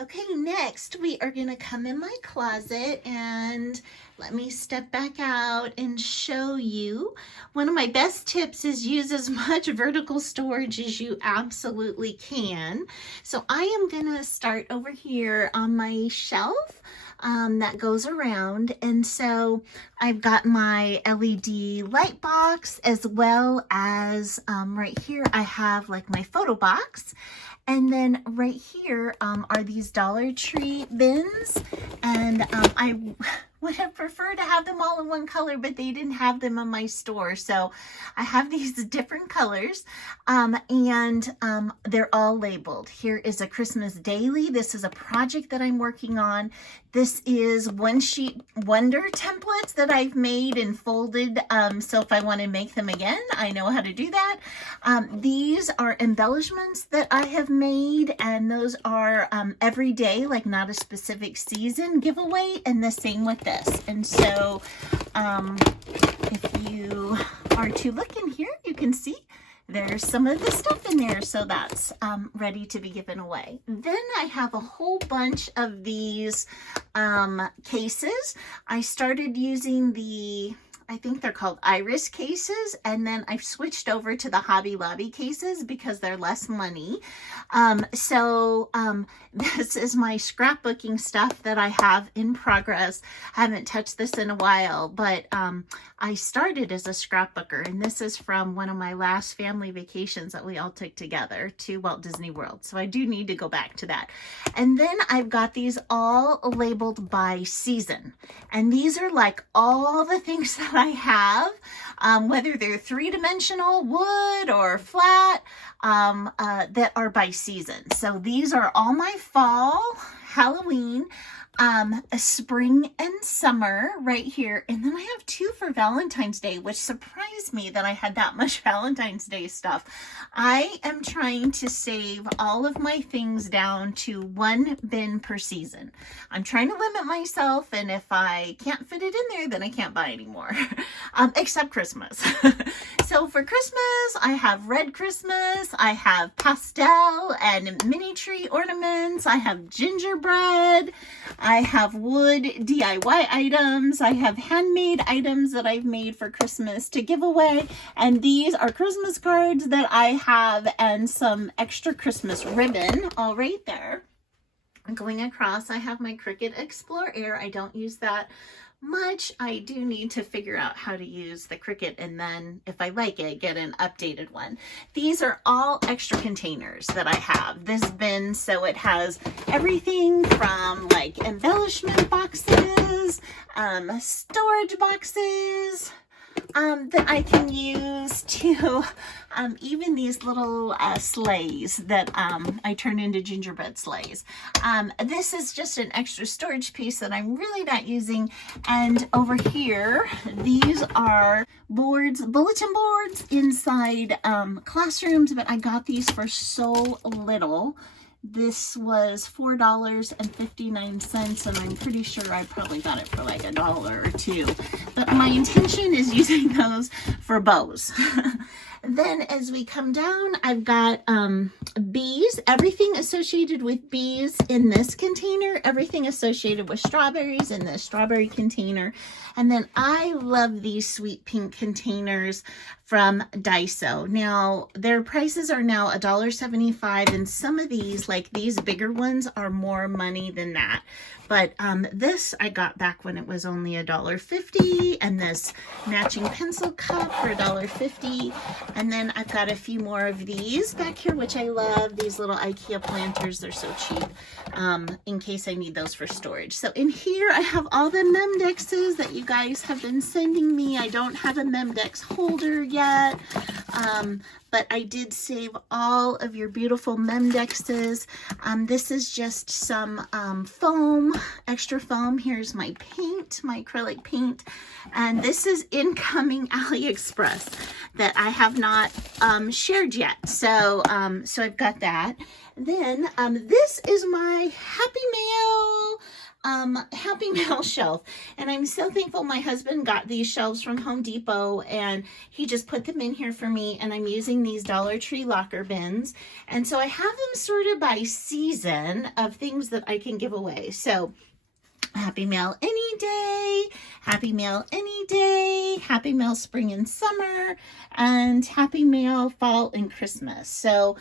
Okay, next we are gonna come in my closet and let me step back out and show you. One of my best tips is use as much vertical storage as you absolutely can. So I am gonna start over here on my shelf that goes around. And so I've got my LED light box as well as right here I have like my photo box. And then right here are these Dollar Tree bins. And I would have preferred to have them all in one color, but they didn't have them in my store. So I have these different colors and they're all labeled. Here is a Christmas daily. This is a project that I'm working on. This is one sheet wonder templates that I've made and folded. So if I want to make them again, I know how to do that. These are embellishments that I have made, and those are every day, like not a specific season giveaway, and the same with this. And so if you are to look in here, you can see there's some of the stuff in there, so that's ready to be given away. Then I have a whole bunch of these cases. I started using I think they're called Iris cases, and then I've switched over to the Hobby Lobby cases because they're less money. This is my scrapbooking stuff that I have in progress. I haven't touched this in a while, but I started as a scrapbooker, and this is from one of my last family vacations that we all took together to Walt Disney World. So I do need to go back to that. And then I've got these all labeled by season, and these are like all the things that I have, whether they're three-dimensional, wood, or flat, that are by season. So these are all my fall, Halloween, spring and summer right here. And then I have two for Valentine's Day, which surprised me that I had that much Valentine's Day stuff. I am trying to save all of my things down to one bin per season. I'm trying to limit myself, and if I can't fit it in there, then I can't buy anymore, except Christmas. So for Christmas, I have red Christmas, I have pastel and mini tree ornaments, I have gingerbread, I have wood DIY items, I have handmade items that I've made for Christmas to give away, and these are Christmas cards that I have and some extra Christmas ribbon all right there. Going across, I have my Cricut Explore Air. I don't use that much. I do need to figure out how to use the Cricut, and then if I like it, get an updated one. These are all extra containers that I have. This bin, so it has everything from like embellishment boxes, storage boxes, that I can use to even these little sleighs that I turn into gingerbread sleighs. This is just an extra storage piece that I'm really not using. And over here, these are boards, bulletin boards inside classrooms, but I got these for so little. This was $4.59, and I'm pretty sure I probably got it for like $1 or $2. But my intention is using those for bows. Then as we come down, I've got bees, everything associated with bees in this container, everything associated with strawberries in this strawberry container. And then I love these sweet pink containers from Daiso. Now, their prices are now $1.75, and some of these, like these bigger ones, are more money than that. But this I got back when it was only $1.50, and this matching pencil cup for $1.50. And then I've got a few more of these back here, which I love. These little IKEA planters, they're so cheap, in case I need those for storage. So in here, I have all the Memdexes that you guys have been sending me. I don't have a Memdex holder yet, but I did save all of your beautiful Memdexes. This is just some foam, extra foam. Here's my paint, my acrylic paint. And this is incoming AliExpress that I have not shared yet. So, so I've got that. Then this is my Happy Mail Happy Mail shelf. And I'm so thankful my husband got these shelves from Home Depot and he just put them in here for me, and I'm using these Dollar Tree locker bins. And so I have them sorted by season of things that I can give away. So Happy Mail any day, Happy Mail any day, Happy Mail spring and summer, and Happy Mail fall and Christmas. So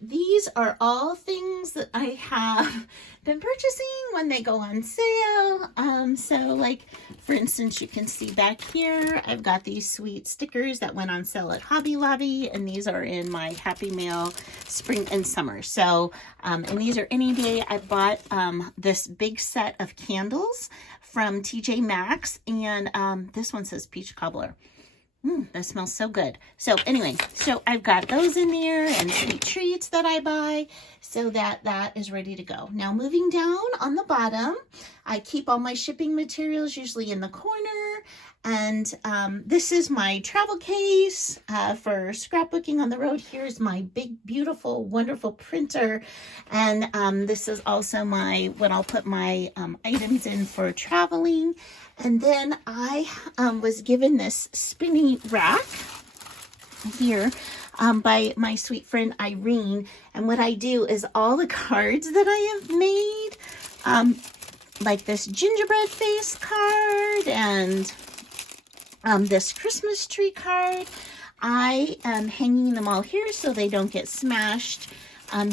these are all things that I have been purchasing when they go on sale. So like, for instance, you can see back here, I've got these sweet stickers that went on sale at Hobby Lobby, and these are in my Happy Mail spring and summer. So, and these are any day. I bought this big set of candles from TJ Maxx, and this one says peach cobbler. That smells so good. So anyway, so I've got those in there and sweet treats that I buy, so that is ready to go. Now moving down on the bottom, I keep all my shipping materials usually in the corner. And this is my travel case for scrapbooking on the road. Here's my big, beautiful, wonderful printer. And this is also what I'll put my items in for traveling. And then I was given this spinny rack here by my sweet friend Irene. And what I do is all the cards that I have made, like this gingerbread face card and this Christmas tree card, I am hanging them all here so they don't get smashed.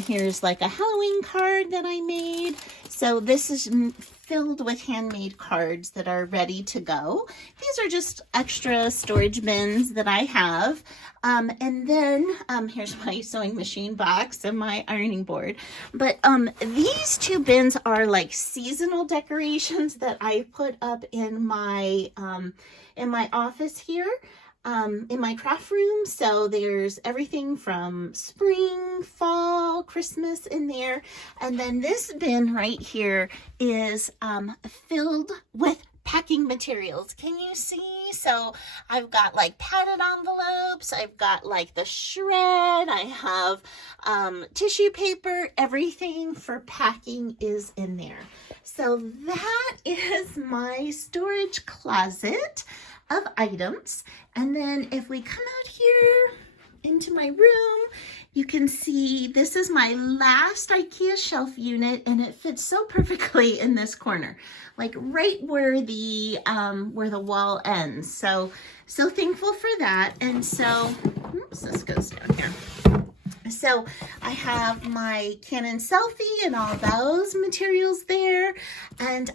Here's like a Halloween card that I made. So this is filled with handmade cards that are ready to go. These are just extra storage bins that I have. And then here's my sewing machine box and my ironing board. But these two bins are like seasonal decorations that I put up in my office here. In my craft room. So there's everything from spring, fall, Christmas in there. And then this bin right here is filled with packing materials. Can you see? So I've got like padded envelopes, I've got like the shred, I have tissue paper, everything for packing is in there. So that is my storage closet of items. And then if we come out here into my room, you can see this is my last IKEA shelf unit, and it fits so perfectly in this corner, like right where the wall ends. So thankful for that. And so, oops, this goes down here. So I have my Canon selfie and all those materials there. And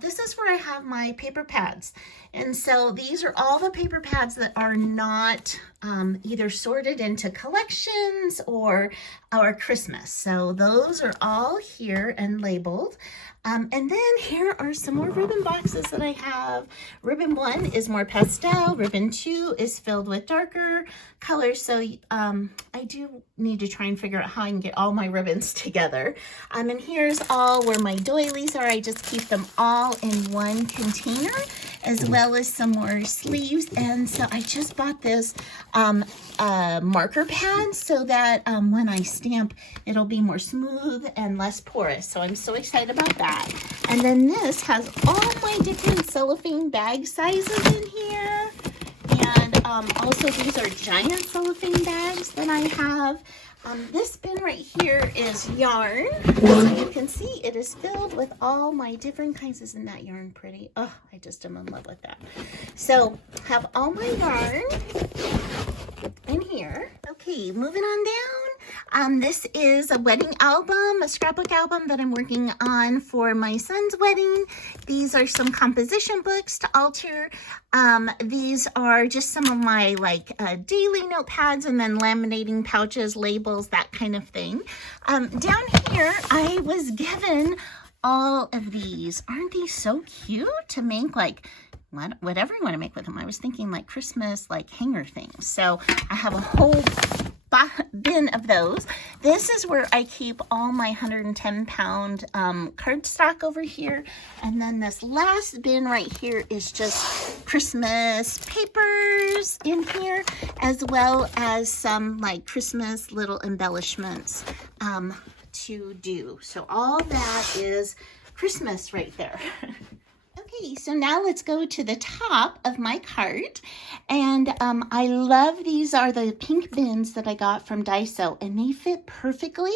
this is where I have my paper pads. And so these are all the paper pads that are not either sorted into collections or Christmas. So those are all here and labeled. And then here are some more ribbon boxes that I have. Ribbon 1 is more pastel. Ribbon 2 is filled with darker colors. So I do need to try and figure out how I can get all my ribbons together. And here's all where my doilies are. I just keep them all in one container, as well as some more sleeves. And so I just bought this marker pad so that when I stamp, it'll be more smooth and less porous. So I'm so excited about that. And then this has all my different cellophane bag sizes in here. And also these are giant cellophane bags that I have. This bin right here is yarn. So you can see it is filled with all my different kinds. Isn't that yarn pretty? Oh, I just am in love with that. So have all my yarn in here. Okay, moving on down. This is a wedding album, a scrapbook album that I'm working on for my son's wedding. These are some composition books to alter. These are just some of my daily notepads, and then laminating pouches, labels, that kind of thing. Down here, I was given all of these. Aren't these so cute to make whatever you want to make with them? I was thinking like Christmas, hanger things. So I have a whole bin of those. This is where I keep all my 110-pound cardstock over here. And then this last bin right here is just Christmas papers in here, as well as some Christmas little embellishments to do. So all that is Christmas right there. Okay, so now let's go to the top of my cart. And I love, these are the pink bins that I got from Daiso, and they fit perfectly.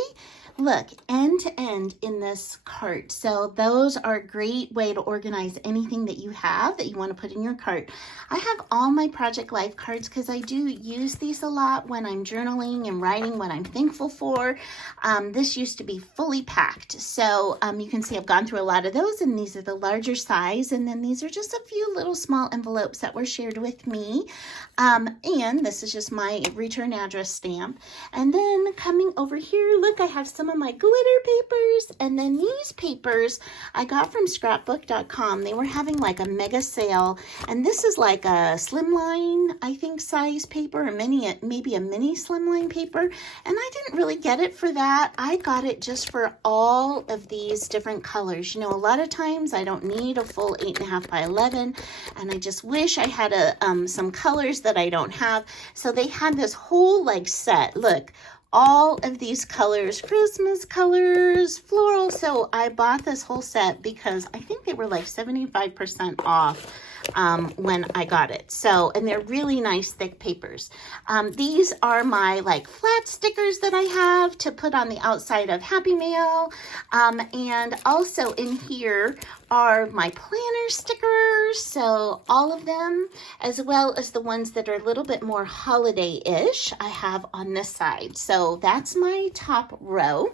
Look, end to end in this cart. So those are a great way to organize anything that you have that you want to put in your cart. I have all my Project Life cards because I do use these a lot when I'm journaling and writing what I'm thankful for. This used to be fully packed. So you can see I've gone through a lot of those, and these are the larger size. And then these are just a few little small envelopes that were shared with me. And this is just my return address stamp. And then coming over here, look, I have some of my glitter papers, and then these papers I got from scrapbook.com. They were having like a mega sale, and this is like a slimline, I think, size paper, or maybe a mini slimline paper, and I didn't really get it for that. I got it just for all of these different colors. You know, a lot of times I don't need a full 8.5 by 11, and I just wish I had some colors that I don't have. So they had this whole like set. Look, all of these colors, Christmas colors, floral. So I bought this whole set because I think they were like 75% off when I got it. So, and they're really nice thick papers. These are my like flat stickers that I have to put on the outside of Happy Mail. And also in here are my planner stickers. So all of them, as well as the ones that are a little bit more holiday-ish, I have on this side. So that's my top row.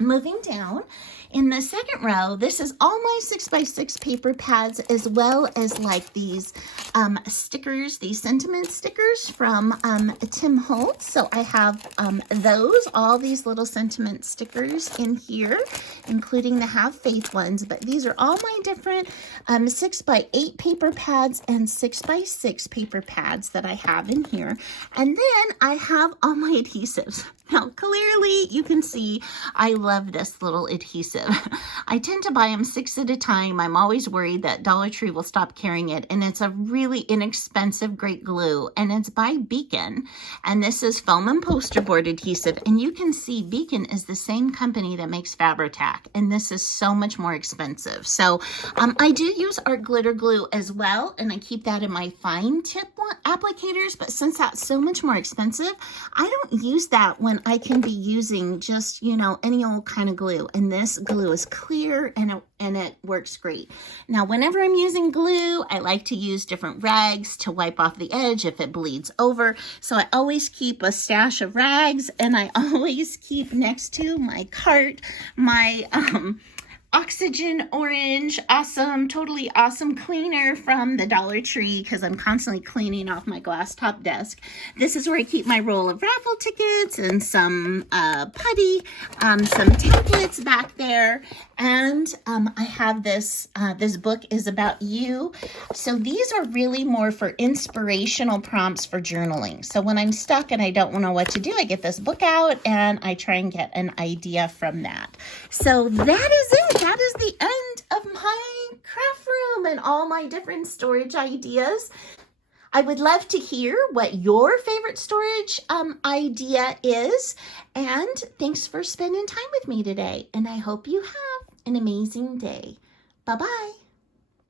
Moving down, in the second row, this is all my 6x6 paper pads, as well as like these stickers, these sentiment stickers from Tim Holtz. So I have those, all these little sentiment stickers in here, including the Have Faith ones. But these are all my different 6x8 paper pads and 6x6 paper pads that I have in here. And then I have all my adhesives. Now, clearly you can see I love this little adhesive. I tend to buy them 6 at a time. I'm always worried that Dollar Tree will stop carrying it. And it's a really inexpensive, great glue. And it's by Beacon. And this is foam and poster board adhesive. And you can see Beacon is the same company that makes Fabri-Tac. And this is so much more expensive. So I do use Art Glitter Glue as well. And I keep that in my fine tip applicators. But since that's so much more expensive, I don't use that when I can be using just, you know, any old kind of glue. And this glue is clear and it works great. Now, whenever I'm using glue, I like to use different rags to wipe off the edge if it bleeds over. So I always keep a stash of rags, and I always keep next to my cart my Oxygen Orange, awesome, totally awesome cleaner from the Dollar Tree, because I'm constantly cleaning off my glass top desk. This is where I keep my roll of raffle tickets and some putty, some templates back there. And I have this, this book is about you. So these are really more for inspirational prompts for journaling. So when I'm stuck and I don't know what to do, I get this book out and I try and get an idea from that. So that is it. That is the end of my craft room and all my different storage ideas. I would love to hear what your favorite storage idea is. And thanks for spending time with me today. And I hope you have an amazing day. Bye-bye.